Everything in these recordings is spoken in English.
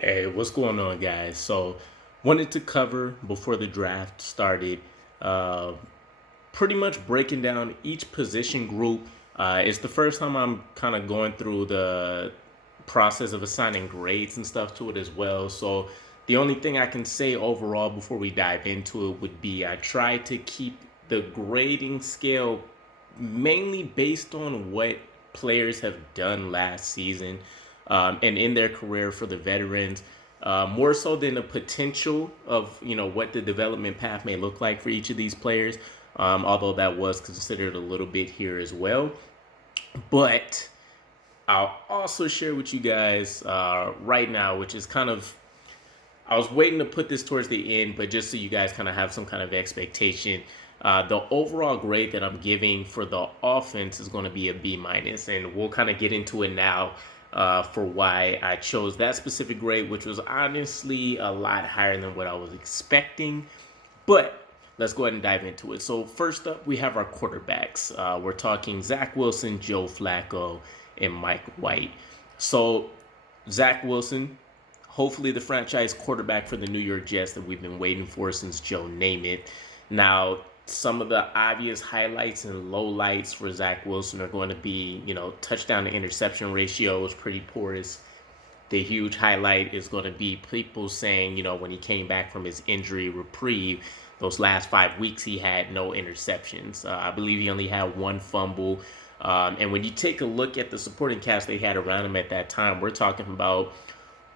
Hey, what's going on, guys? So, wanted to cover before the draft started, uh, pretty much breaking down each position group. It's the first time I'm kind of going through the process of assigning grades and stuff to it as well. So, the only thing I can say overall before we dive into it would be I try to keep the grading scale mainly based on what players have done last season and in their career for the veterans, more so than the potential of what the development path may look like for each of these players. Although that was considered a little bit here as well, but I'll also share with you guys right now, which is kind of I was waiting to put this towards the end, but just so you guys kind of have some kind of expectation, the overall grade that I'm giving for the offense is going to be a B minus, and we'll kind of get into it now for why I chose that specific grade, which was honestly a lot higher than what I was expecting. But let's go ahead and dive into it. So first up, we have our quarterbacks. We're talking Zach Wilson, Joe Flacco, and Mike White. So Zach Wilson, hopefully the franchise quarterback for the New York Jets that we've been waiting for since Joe Namath. Now, some of the obvious highlights and lowlights for Zach Wilson are going to be, touchdown to interception ratio is pretty porous. The huge highlight is going to be people saying, when he came back from his injury reprieve, those last 5 weeks he had no interceptions. I believe he only had one fumble. And when you take a look at the supporting cast they had around him at that time, we're talking about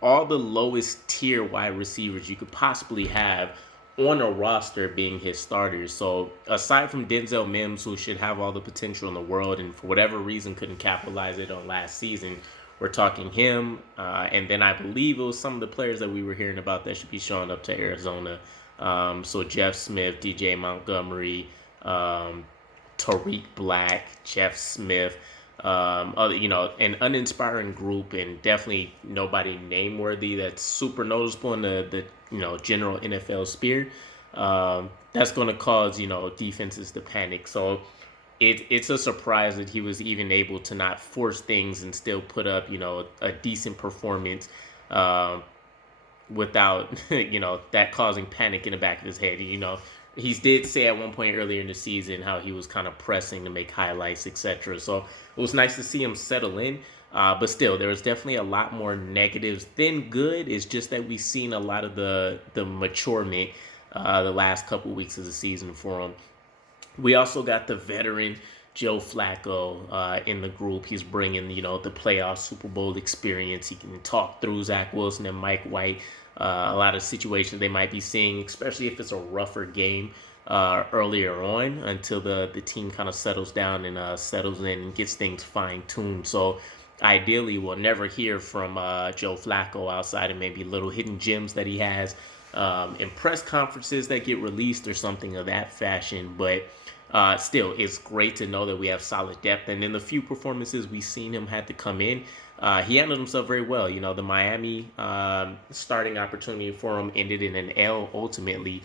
all the lowest tier wide receivers you could possibly have on a roster being his starters. So aside from Denzel Mims, who should have all the potential in the world and for whatever reason couldn't capitalize it on last season, we're talking him. And then I believe it was some of the players that we were hearing about that should be showing up to Arizona. So Jeff Smith, DJ Montgomery, Tariq Black, Jeff Smith, an uninspiring group and definitely nobody name worthy that's super noticeable in the general NFL sphere. That's going to cause defenses to panic. So it's a surprise that he was even able to not force things and still put up a decent performance. Without that causing panic in the back of his head. He did say at one point earlier in the season how he was kind of pressing to make highlights, etc. So it was nice to see him settle in. But still, there was definitely a lot more negatives than good. It's just that we've seen a lot of the maturement the last couple weeks of the season for him. We also got the veteran Joe Flacco in the group. He's bringing, the playoff Super Bowl experience. He can talk through Zach Wilson and Mike White. A lot of situations they might be seeing, especially if it's a rougher game earlier on until the team kind of settles down and settles in and gets things fine-tuned. So ideally, we'll never hear from Joe Flacco outside of maybe little hidden gems that he has in press conferences that get released or something of that fashion. But still, it's great to know that we have solid depth. And in the few performances we've seen him had to come in, he handled himself very well. The Miami starting opportunity for him ended in an L ultimately,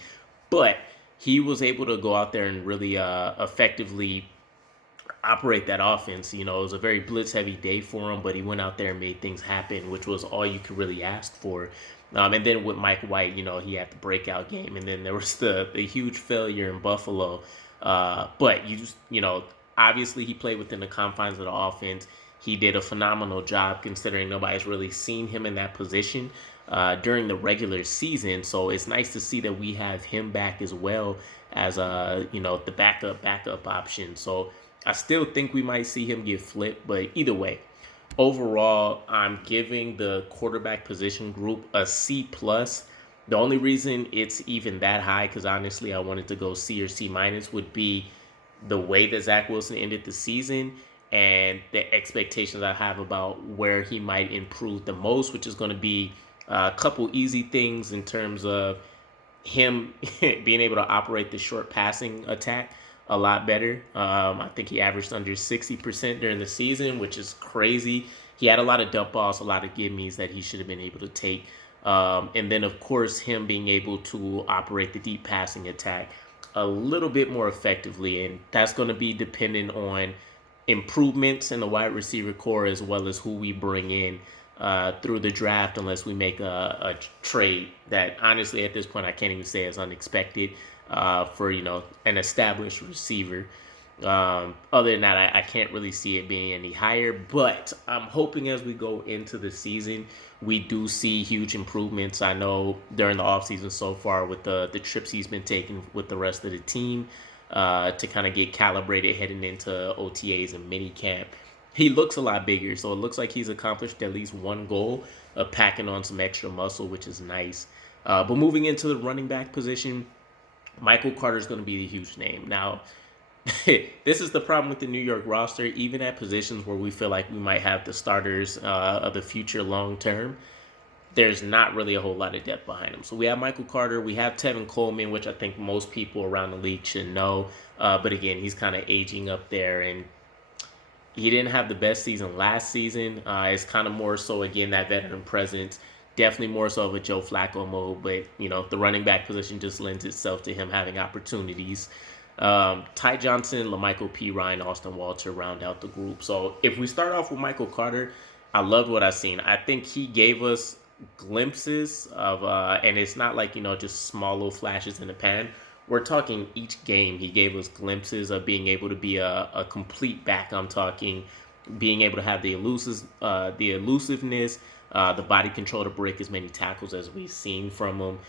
but he was able to go out there and really effectively operate that offense. It was a very blitz-heavy day for him, but he went out there and made things happen, which was all you could really ask for. And then with Mike White, he had the breakout game, and then there was the huge failure in Buffalo. But obviously he played within the confines of the offense. He did a phenomenal job considering nobody's really seen him in that position during the regular season. So it's nice to see that we have him back as well as the backup option. So I still think we might see him get flipped, but either way, overall, I'm giving the quarterback position group a C plus. The only reason it's even that high, because honestly I wanted to go C or C minus, would be the way that Zach Wilson ended the season and the expectations I have about where he might improve the most, which is going to be a couple easy things in terms of him being able to operate the short passing attack a lot better. I think he averaged under 60% during the season, which is crazy. He had a lot of dump balls, a lot of gimmies that he should have been able to take. And then, of course, him being able to operate the deep passing attack a little bit more effectively. And that's going to be dependent on improvements in the wide receiver core as well as who we bring in through the draft unless we make a trade that honestly at this point I can't even say is unexpected for an established receiver. Other than that, I can't really see it being any higher, but I'm hoping as we go into the season, we do see huge improvements. I know during the offseason so far with the trips he's been taking with the rest of the team to kind of get calibrated heading into OTAs and mini camp, he looks a lot bigger. So it looks like he's accomplished at least one goal of packing on some extra muscle, which is nice. But moving into the running back position, Michael Carter is going to be the huge name. Now, this is the problem with the New York roster. Even at positions where we feel like we might have the starters of the future long term, there's not really a whole lot of depth behind him. So we have Michael Carter, we have Tevin Coleman, which I think most people around the league should know. But again, he's kind of aging up there, and he didn't have the best season last season. It's kind of more so, again, that veteran presence. Definitely more so of a Joe Flacco mode, but the running back position just lends itself to him having opportunities. Ty Johnson, LaMichael P. Ryan, Austin Walter round out the group. So if we start off with Michael Carter, I loved what I've seen. I think he gave us glimpses of, and it's not like, just small little flashes in the pan. We're talking each game he gave us glimpses of being able to be a complete back. I'm talking being able to have the elusiveness, the body control to break as many tackles as we've seen from him.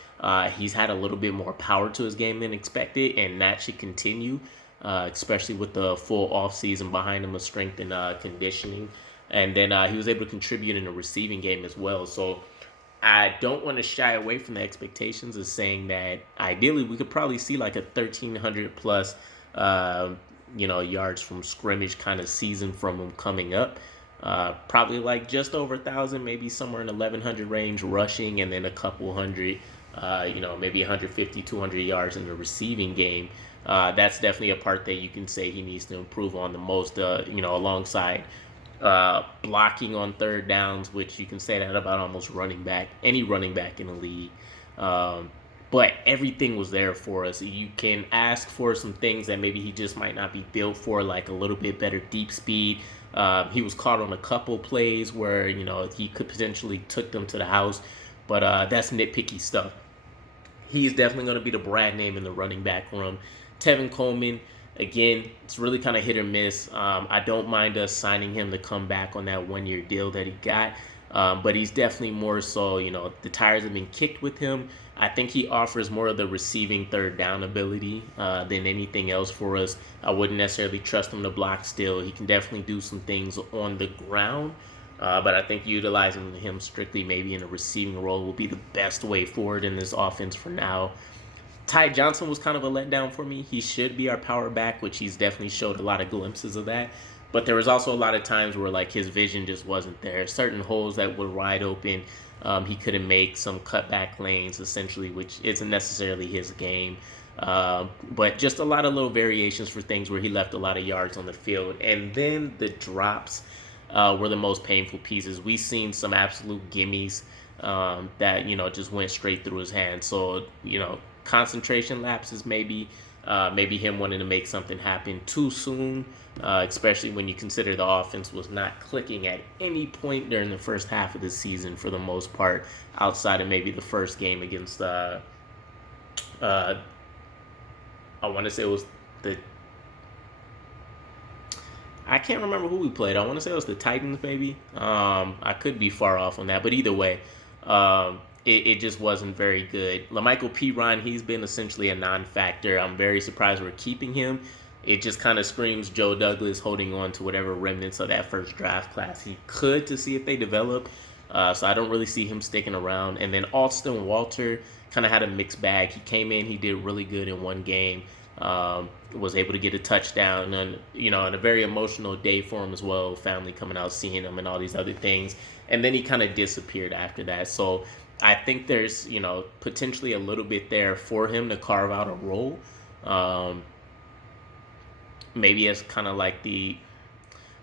He's had a little bit more power to his game than expected, and that should continue, especially with the full offseason behind him of strength and conditioning. And then he was able to contribute in the receiving game as well. So I don't want to shy away from the expectations of saying that ideally we could probably see like a 1,300 plus, yards from scrimmage kind of season from him coming up. Probably like just over 1,000, maybe somewhere in 1,100 range rushing, and then a couple hundred, maybe 150, 200 yards in the receiving game. That's definitely a part that you can say he needs to improve on the most, alongside blocking on third downs, which you can say that about almost any running back in the league. But everything was there for us. You can ask for some things that maybe he just might not be built for, like a little bit better deep speed. He was caught on a couple plays where, he could potentially took them to the house, but that's nitpicky stuff. He's definitely going to be the brand name in the running back room. Tevin Coleman, again, it's really kind of hit or miss. I don't mind us signing him to come back on that one-year deal that he got. But he's definitely more so, the tires have been kicked with him. I think he offers more of the receiving third down ability than anything else for us. I wouldn't necessarily trust him to block still. He can definitely do some things on the ground. But I think utilizing him strictly maybe in a receiving role will be the best way forward in this offense for now. Ty Johnson was kind of a letdown for me. He should be our power back, which he's definitely showed a lot of glimpses of that. But there was also a lot of times where like his vision just wasn't there. Certain holes that were wide open, he couldn't make some cutback lanes essentially, which isn't necessarily his game. But just a lot of little variations for things where he left a lot of yards on the field. And then the drops were the most painful pieces. We've seen some absolute gimmies that, just went straight through his hands. So, concentration lapses maybe him wanting to make something happen too soon, especially when you consider the offense was not clicking at any point during the first half of the season for the most part, outside of maybe the first game against I want to say it was I can't remember who we played. I want to say it was the Titans maybe. I could be far off on that, but either way, it just wasn't very good. LaMichael P. Ryan, he's been essentially a non-factor. I'm very surprised we're keeping him. It just kind of screams Joe Douglas holding on to whatever remnants of that first draft class he could to see if they develop. So I don't really see him sticking around. And then Austin Walter kind of had a mixed bag. He came in, he did really good in one game. Was able to get a touchdown and, on a very emotional day for him as well. Family coming out, seeing him and all these other things. And then he kind of disappeared after that. So I think there's, potentially a little bit there for him to carve out a role. Maybe as kind of like I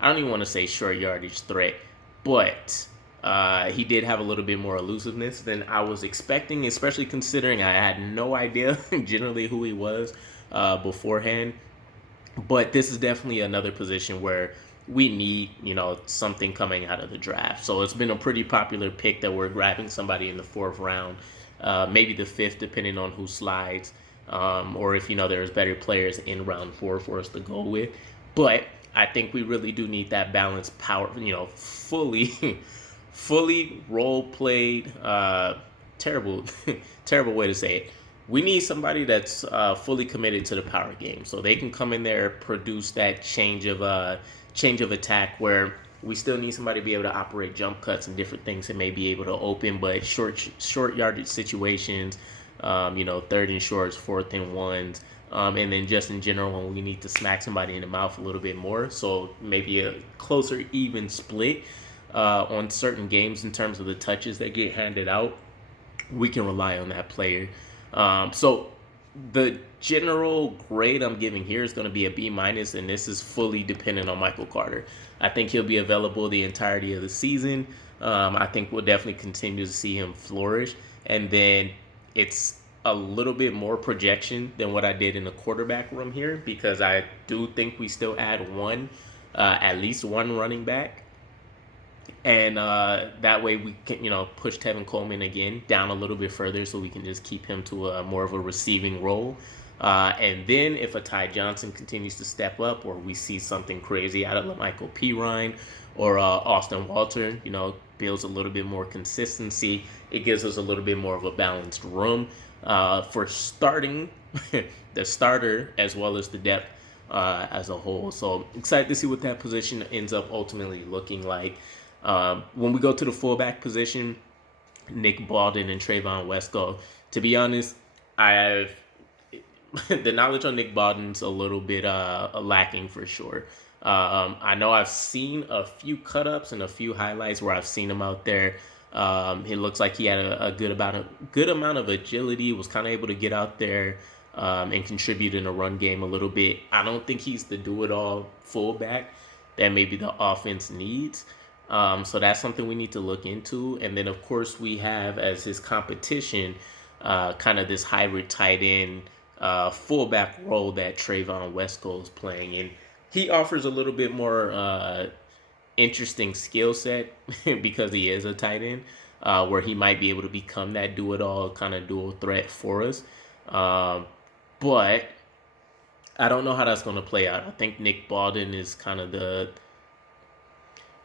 don't even want to say short yardage threat, but he did have a little bit more elusiveness than I was expecting, especially considering I had no idea generally who he was beforehand. But this is definitely another position where we need, something coming out of the draft. So it's been a pretty popular pick that we're grabbing somebody in the fourth round, maybe the fifth, depending on who slides, or if, there's better players in round four for us to go with. But I think we really do need that balanced power, fully, fully role played, terrible, terrible way to say it. We need somebody that's fully committed to the power game, so they can come in there, produce that change of attack where we still need somebody to be able to operate jump cuts and different things that may be able to open, but short yardage situations, third and shorts, fourth and ones, and then just in general when we need to smack somebody in the mouth a little bit more. So maybe a closer, even split on certain games in terms of the touches that get handed out. We can rely on that player. So the general grade I'm giving here is going to be a B-, and this is fully dependent on Michael Carter. I think he'll be available the entirety of the season. I think we'll definitely continue to see him flourish. And then it's a little bit more projection than what I did in the quarterback room here, because I do think we still add at least one running back. And that way we can, push Tevin Coleman again down a little bit further, so we can just keep him to a more of a receiving role. And then if a Ty Johnson continues to step up, or we see something crazy out of LaMichael Pirine or Austin Walter, builds a little bit more consistency. It gives us a little bit more of a balanced room for starting the starter as well as the depth as a whole. So excited to see what that position ends up ultimately looking like. When we go to the fullback position, Nick Baldwin and Trayvon Wesco, to be honest, the knowledge on Nick Baldwin's a little bit lacking for sure. I know I've seen a few cut-ups and a few highlights where I've seen him out there. It looks like he had a good amount of agility, was kind of able to get out there and contribute in the run game a little bit. I don't think he's the do-it-all fullback that maybe the offense needs. So that's something we need to look into. And then, of course, we have as his competition kind of this hybrid tight end fullback role that Trayvon Wesco is playing. And he offers a little bit more interesting skill set because he is a tight end, where he might be able to become that do-it-all kind of dual threat for us. But I don't know how that's going to play out. I think Nick Baldwin is kind of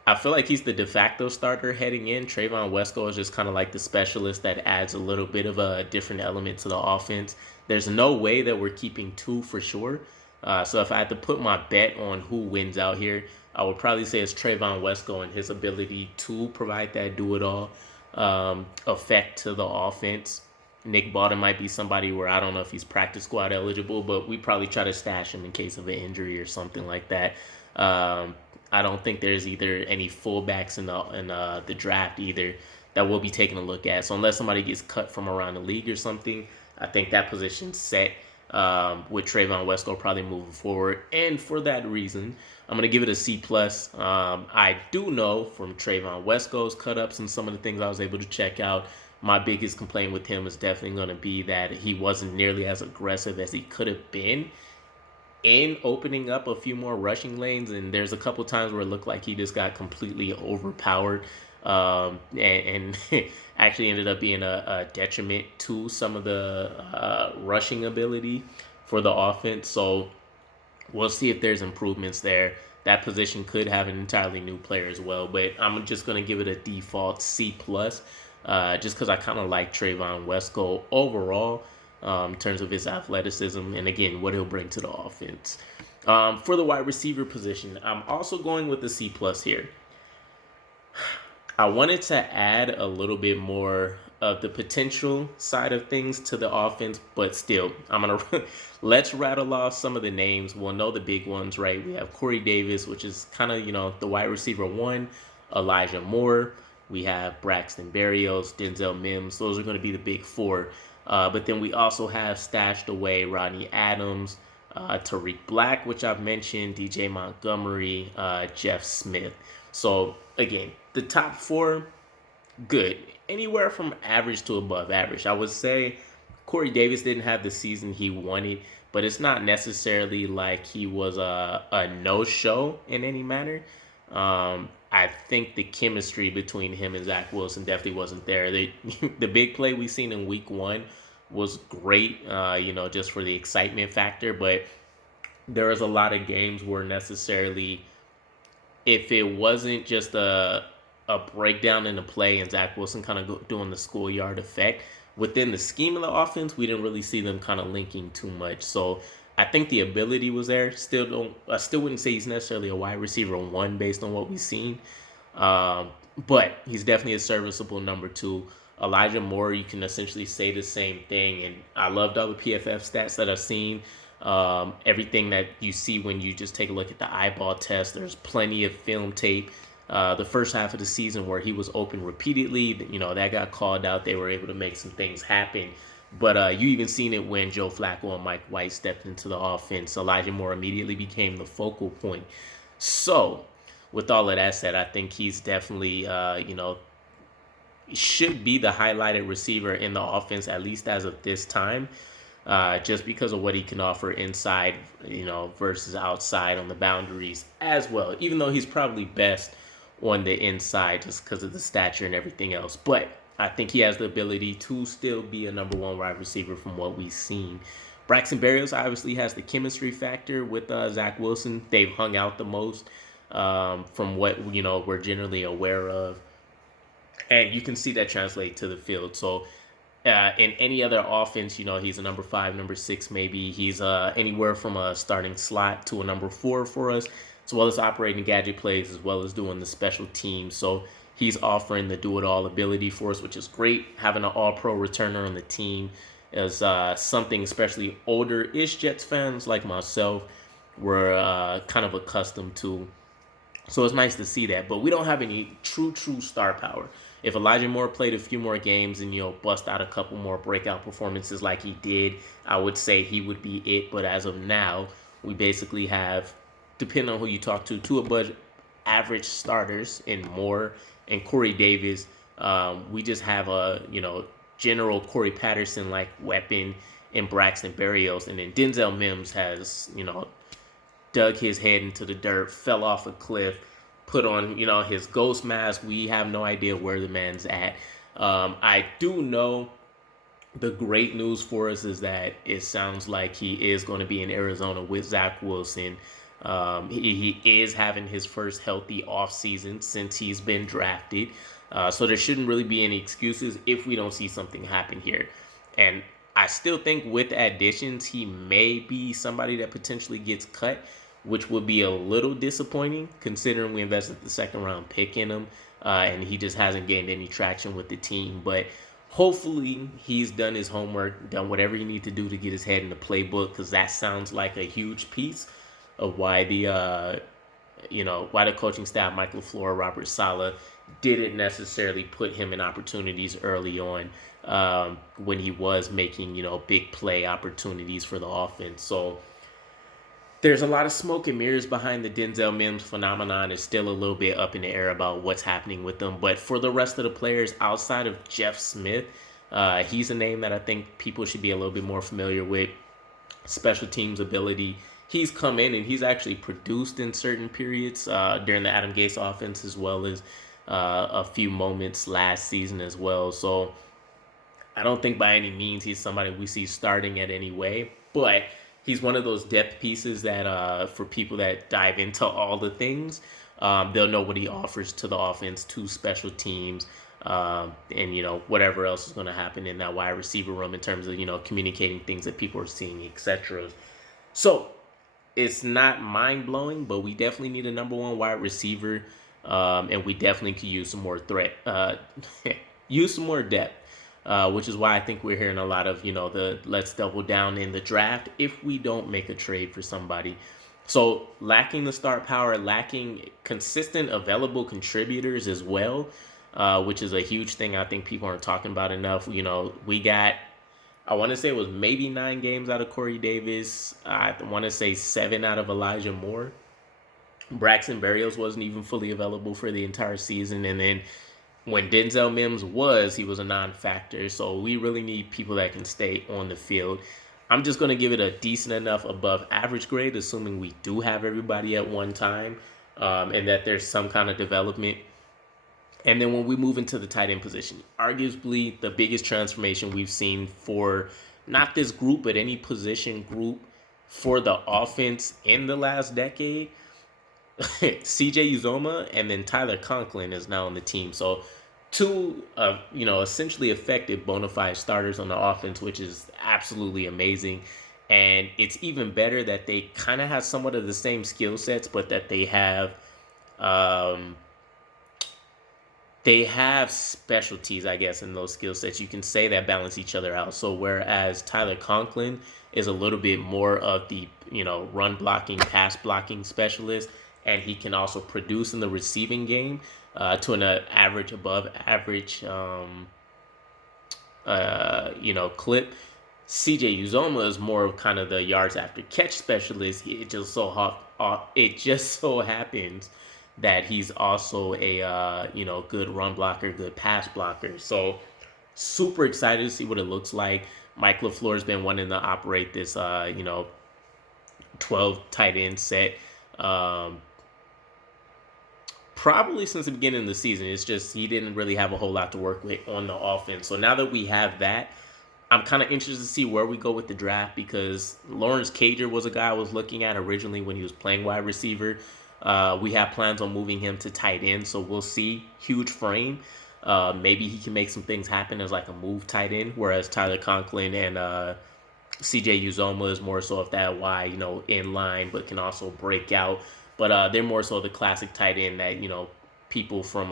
I feel like he's the de facto starter heading in. Trayvon Wesco is just kind of like the specialist that adds a little bit of a different element to the offense. There's no way that we're keeping two for sure. So if I had to put my bet on who wins out here, I would probably say it's Trayvon Wesco and his ability to provide that do-it-all effect to the offense. Nick Baldwin might be somebody where I don't know if he's practice squad eligible, but we probably try to stash him in case of an injury or something like that. I don't think there's either any fullbacks in the draft either that we'll be taking a look at. So unless somebody gets cut from around the league or something, I think that position's set with Trayvon Wesco probably moving forward. And for that reason, I'm going to give it a C+. I do know from Trayvon Wesco's cut-ups and some of the things I was able to check out, my biggest complaint with him is definitely going to be that he wasn't nearly as aggressive as he could have been in opening up a few more rushing lanes. And there's a couple times where it looked like he just got completely overpowered and actually ended up being a detriment to some of the rushing ability for the offense. So we'll see if there's improvements there. That position could have an entirely new player as well, but I'm just going to give it a default C+, just because I kind of like Trayvon Wesco overall. In terms of his athleticism and, again, what he'll bring to the offense. For the wide receiver position, I'm also going with the C+ here. I wanted to add a little bit more of the potential side of things to the offense, but still, let's rattle off some of the names. We'll know the big ones, right? We have Corey Davis, which is kind of, the wide receiver one, Elijah Moore. We have Braxton Berrios, Denzel Mims. Those are going to be the big four. But then we also have stashed away Rodney Adams, Tariq Black, which I've mentioned, DJ Montgomery, Jeff Smith. So, again, the top four, good. Anywhere from average to above average. I would say Corey Davis didn't have the season he wanted, but it's not necessarily like he was a no-show in any manner. I think the chemistry between him and Zach Wilson definitely wasn't there. The big play we seen in week 1 was great, just for the excitement factor, but there was a lot of games where necessarily, if it wasn't just a breakdown in the play and Zach Wilson kind of doing the schoolyard effect within the scheme of the offense, we didn't really see them kind of linking too much. So I think the ability was there. I still wouldn't say he's necessarily a wide receiver 1 based on what we've seen, but he's definitely a serviceable number 2. Elijah Moore, you can essentially say the same thing, and I loved all the PFF stats that I've seen. Everything that you see when you just take a look at the eyeball test, there's plenty of film tape. The first half of the season where he was open repeatedly, that got called out. They were able to make some things happen. But you even seen it when Joe Flacco and Mike White stepped into the offense. Elijah Moore immediately became the focal point. So with all of that said, I think he's definitely, should be the highlighted receiver in the offense, at least as of this time, just because of what he can offer inside, versus outside on the boundaries as well, even though he's probably best on the inside just because of the stature and everything else. But I think he has the ability to still be a number 1 wide receiver from what we've seen. Braxton Berrios obviously has the chemistry factor with Zach Wilson. They've hung out the most, from what we're generally aware of, and you can see that translate to the field. So in any other offense, he's a number 5, number 6 maybe. He's anywhere from a starting slot to a number 4 for us, as well as operating gadget plays, as well as doing the special teams. So he's offering the do-it-all ability for us, which is great. Having an all-pro returner on the team is something especially older-ish Jets fans like myself were kind of accustomed to. So it's nice to see that. But we don't have any true star power. If Elijah Moore played a few more games and, bust out a couple more breakout performances like he did, I would say he would be it. But as of now, we basically have, depending on who you talk to, 2 above average starters in Moore and Corey Davis. We just have a, general Corey Patterson-like weapon in Braxton Berrios. And then Denzel Mims has, dug his head into the dirt, fell off a cliff, put on, his ghost mask. We have no idea where the man's at. I do know the great news for us is that it sounds like he is going to be in Arizona with Zach Wilson. He is having his first healthy offseason since he's been drafted. So there shouldn't really be any excuses if we don't see something happen here. And I still think with additions, he may be somebody that potentially gets cut, which would be a little disappointing considering we invested the 2nd-round pick in him, and he just hasn't gained any traction with the team. But hopefully he's done his homework, done whatever you need to do to get his head in the playbook, because that sounds like a huge piece of why the coaching staff, Mike LaFleur, Robert Saleh, didn't necessarily put him in opportunities early on when he was making, big play opportunities for the offense. So there's a lot of smoke and mirrors behind the Denzel Mims phenomenon. It's still a little bit up in the air about what's happening with them. But for the rest of the players outside of Jeff Smith, he's a name that I think people should be a little bit more familiar with. Special teams ability. He's come in and he's actually produced in certain periods during the Adam Gase offense, as well as a few moments last season as well. So I don't think by any means he's somebody we see starting at any way, but he's one of those depth pieces that for people that dive into all the things, they'll know what he offers to the offense, to special teams, and whatever else is going to happen in that wide receiver room in terms of communicating things that people are seeing, etc. So it's not mind-blowing, but we definitely need a number 1 wide receiver, and we definitely could use some more use some more depth, which is why I think we're hearing a lot of, the let's double down in the draft if we don't make a trade for somebody. So lacking the start power, lacking consistent available contributors as well, which is a huge thing I think people aren't talking about enough. We got, I want to say it was maybe 9 games out of Corey Davis. I want to say 7 out of Elijah Moore. Braxton Berrios wasn't even fully available for the entire season. And then when Denzel Mims was, he was a non-factor. So we really need people that can stay on the field. I'm just going to give it a decent enough above average grade, assuming we do have everybody at one time, and that there's some kind of development. And then when we move into the tight end position, arguably the biggest transformation we've seen for not this group, but any position group for the offense in the last decade. CJ Uzoma and then Tyler Conklin is now on the team. So two, essentially effective bona fide starters on the offense, which is absolutely amazing. And it's even better that they kind of have somewhat of the same skill sets, but that they have specialties, I guess, in those skill sets. You can say that balance each other out. So whereas Tyler Conklin is a little bit more of the, run blocking, pass blocking specialist, and he can also produce in the receiving game to an average, above average, clip. CJ Uzoma is more of kind of the yards after catch specialist. It just so happens that he's also a good run blocker, good pass blocker. So super excited to see what it looks like. Mike LaFleur's been wanting to operate this 12 tight end set probably since the beginning of the season. It's just he didn't really have a whole lot to work with on the offense. So now that we have that, I'm kind of interested to see where we go with the draft, because Lawrence Cager was a guy I was looking at originally when he was playing wide receiver. We have plans on moving him to tight end, so we'll see. Huge frame. Maybe he can make some things happen as like a move tight end, whereas Tyler Conklin and CJ Uzoma is more so of that wide, in line, but can also break out. But they're more so the classic tight end that, people from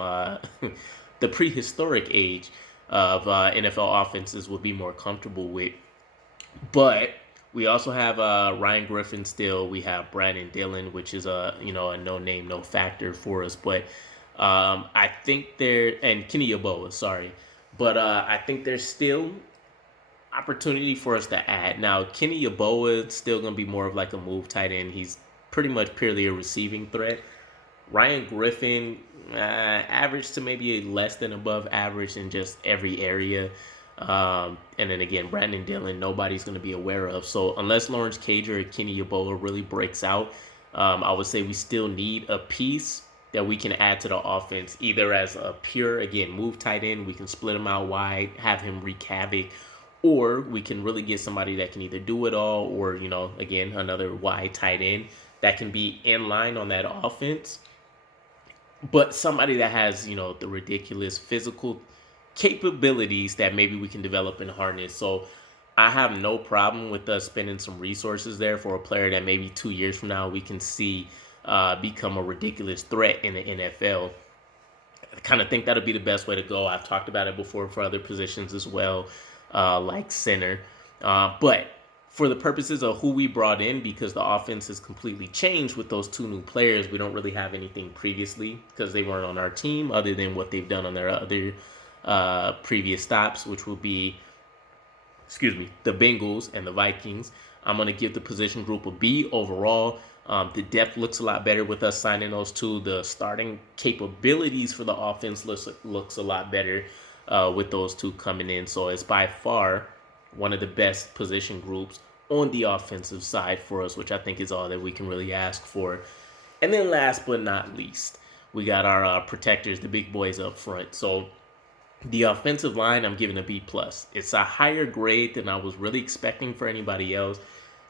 the prehistoric age of NFL offenses would be more comfortable with. But we also have Ryan Griffin still. We have Brandon Dillon, which is a no name, no factor for us. But I think and Kenny Yeboah, sorry. But I think there's still opportunity for us to add. Now, Kenny Yeboah is still going to be more of like a move tight end. He's pretty much purely a receiving threat. Ryan Griffin, average to maybe a less than above average in just every area. And then again, Brandon Dillon, nobody's going to be aware of. So unless Lawrence Cager or Kenny Yeboah really breaks out, I would say we still need a piece that we can add to the offense, either as a pure, again, move tight end. We can split him out wide, have him wreak havoc, or we can really get somebody that can either do it all or, again, another wide tight end that can be in line on that offense. But somebody that has, the ridiculous physical capabilities that maybe we can develop and harness. So I have no problem with us spending some resources there for a player that maybe 2 years from now we can see become a ridiculous threat in the NFL. I kind of think that'll be the best way to go. I've talked about it before for other positions as well, like center. But for the purposes of who we brought in, because the offense has completely changed with those two new players, we don't really have anything previously because they weren't on our team other than what they've done on their other previous stops, which will be, the Bengals and the Vikings. I'm going to give the position group a B overall. The depth looks a lot better with us signing those two. The starting capabilities for the offense looks a lot better with those two coming in. So it's by far one of the best position groups on the offensive side for us, which I think is all that we can really ask for. And then last but not least, we got our protectors, the big boys up front. So the offensive line, I'm giving a B+. It's a higher grade than I was really expecting for anybody else.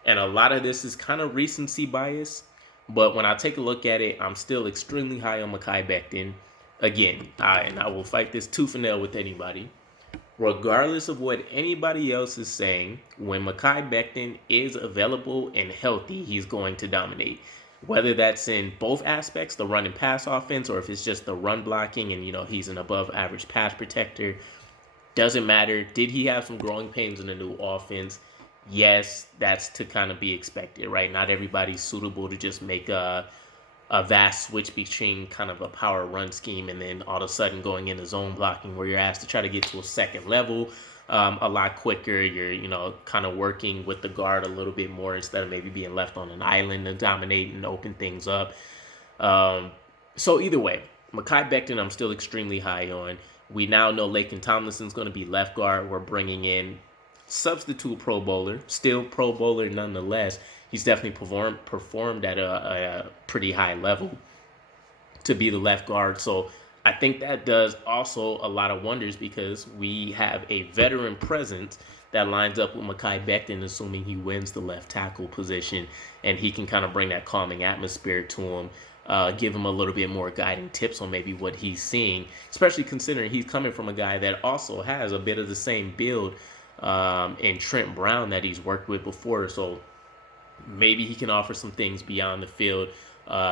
And a lot of this is kind of recency bias. But when I take a look at it, I'm still extremely high on Mekhi Becton. Again, I will fight this tooth and nail with anybody. Regardless of what anybody else is saying, when Mekhi Becton is available and healthy, he's going to dominate. Whether that's in both aspects, the run and pass offense, or if it's just the run blocking and, he's an above average pass protector, doesn't matter. Did he have some growing pains in the new offense? Yes, that's to kind of be expected, right? Not everybody's suitable to just make a vast switch between kind of a power run scheme and then all of a sudden going into zone blocking where you're asked to try to get to a second level a lot quicker. You're, kind of working with the guard a little bit more instead of maybe being left on an island to dominate and open things up. So either way, Mekhi Becton, I'm still extremely high on. We now know Laken Tomlinson's going to be left guard. We're bringing in substitute Pro Bowler, still Pro Bowler nonetheless. He's definitely performed at a pretty high level to be the left guard. So I think that does also a lot of wonders because we have a veteran presence that lines up with Mekhi Becton, assuming he wins the left tackle position, and he can kind of bring that calming atmosphere to him, give him a little bit more guiding tips on maybe what he's seeing, especially considering he's coming from a guy that also has a bit of the same build in Trent Brown that he's worked with before. So maybe he can offer some things beyond the field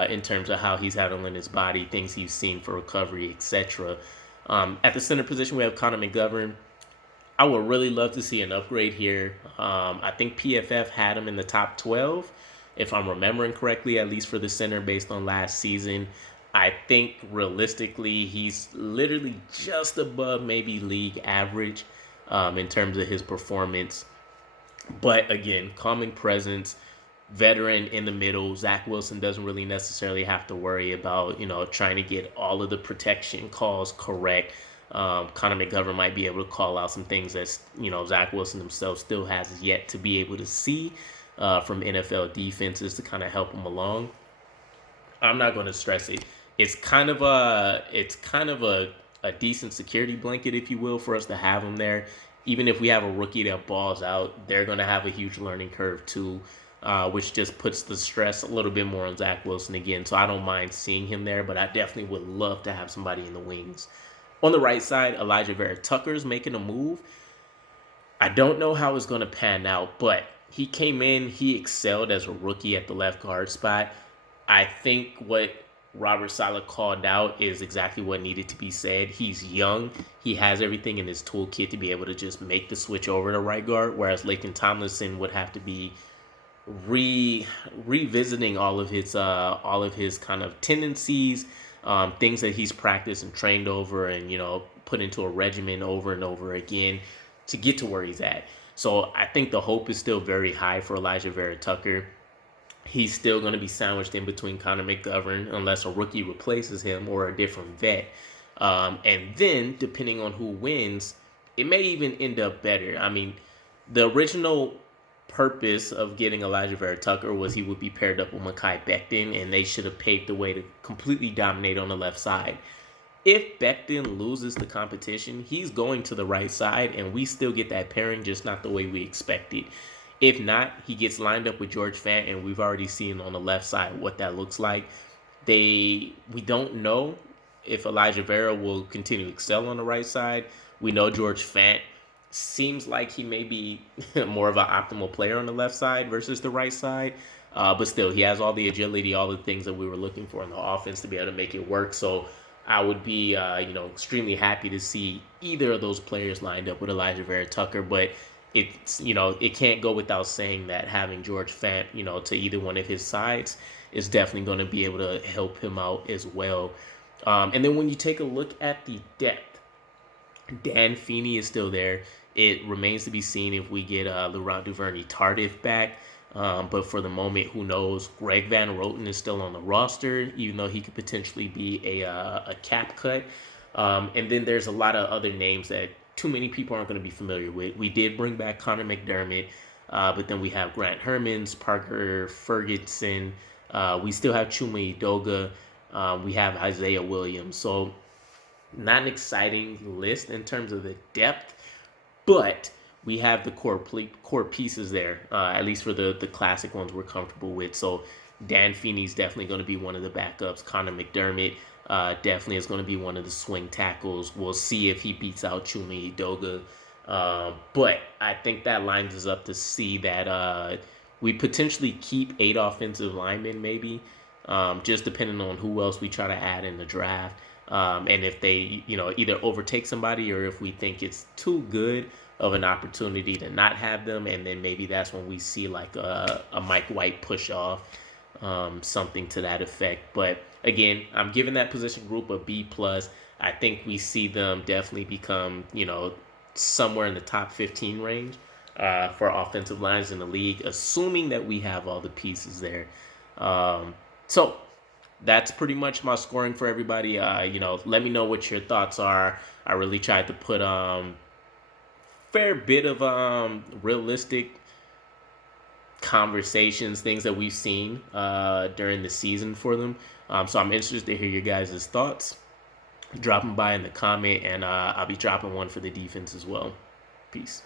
in terms of how he's handling his body, things he's seen for recovery, etc. At the center position, we have Connor McGovern. I would really love to see an upgrade here. I think PFF had him in the top 12, if I'm remembering correctly, at least for the center based on last season. I think realistically, he's literally just above maybe league average in terms of his performance. But again, calming presence, veteran in the middle. Zach Wilson doesn't really necessarily have to worry about, trying to get all of the protection calls correct. Connor McGovern might be able to call out some things that, Zach Wilson himself still has yet to be able to see from NFL defenses to kind of help him along. I'm not going to stress it. It's kind of a decent security blanket, if you will, for us to have him there. Even if we have a rookie that balls out, they're going to have a huge learning curve too, which just puts the stress a little bit more on Zach Wilson again. So I don't mind seeing him there, but I definitely would love to have somebody in the wings. On the right side, Elijah Vera Tucker's making a move. I don't know how it's going to pan out, but he came in, he excelled as a rookie at the left guard spot. I think what Robert Saleh called out is exactly what needed to be said. He's young. He has everything in his toolkit to be able to just make the switch over to right guard, whereas Laken Tomlinson would have to be revisiting all of his kind of tendencies, things that he's practiced and trained over and, put into a regimen over and over again to get to where he's at. So I think the hope is still very high for Elijah Vera Tucker. He's still going to be sandwiched in between Connor McGovern unless a rookie replaces him or a different vet. And then, depending on who wins, it may even end up better. I mean, the original purpose of getting Elijah Vera Tucker was he would be paired up with Mekhi Becton, and they should have paved the way to completely dominate on the left side. If Becton loses the competition, he's going to the right side, and we still get that pairing, just not the way we expected. If not, he gets lined up with George Fant, and we've already seen on the left side what that looks like. We don't know if Elijah Vera will continue to excel on the right side. We know George Fant seems like he may be more of an optimal player on the left side versus the right side. But still, he has all the agility, all the things that we were looking for in the offense to be able to make it work. So I would be, extremely happy to see either of those players lined up with Elijah Vera Tucker. But it's, it can't go without saying that having George Fant, to either one of his sides is definitely going to be able to help him out as well. And then when you take a look at the depth, Dan Feeney is still there. It remains to be seen if we get Laurent Duvernay-Tardif back. But for the moment, who knows? Greg Van Roten is still on the roster, even though he could potentially be a cap cut. And then there's a lot of other names that too many people aren't going to be familiar with. We did bring back Connor McDermott, but then we have Grant Hermans, Parker Ferguson. We still have Chuma Edoga. We have Isaiah Williams. So not an exciting list in terms of the depth, but we have the core pieces there, at least for the classic ones we're comfortable with. So Dan Feeney's definitely going to be one of the backups. Connor McDermott definitely is going to be one of the swing tackles. We'll see if he beats out Chuma Edoga. But I think that lines us up to see that we potentially keep 8 offensive linemen maybe, just depending on who else we try to add in the draft. And if they, either overtake somebody or if we think it's too good of an opportunity to not have them, and then maybe that's when we see like a Mike White push off, something to that effect. But again, I'm giving that position group a B+. I think we see them definitely become, somewhere in the top 15 range for offensive lines in the league, assuming that we have all the pieces there. So that's pretty much my scoring for everybody. Let me know what your thoughts are. I really tried to put fair bit of realistic conversations, things that we've seen during the season for them. So I'm interested to hear your guys' thoughts. Drop them by in the comment, and I'll be dropping one for the defense as well. Peace.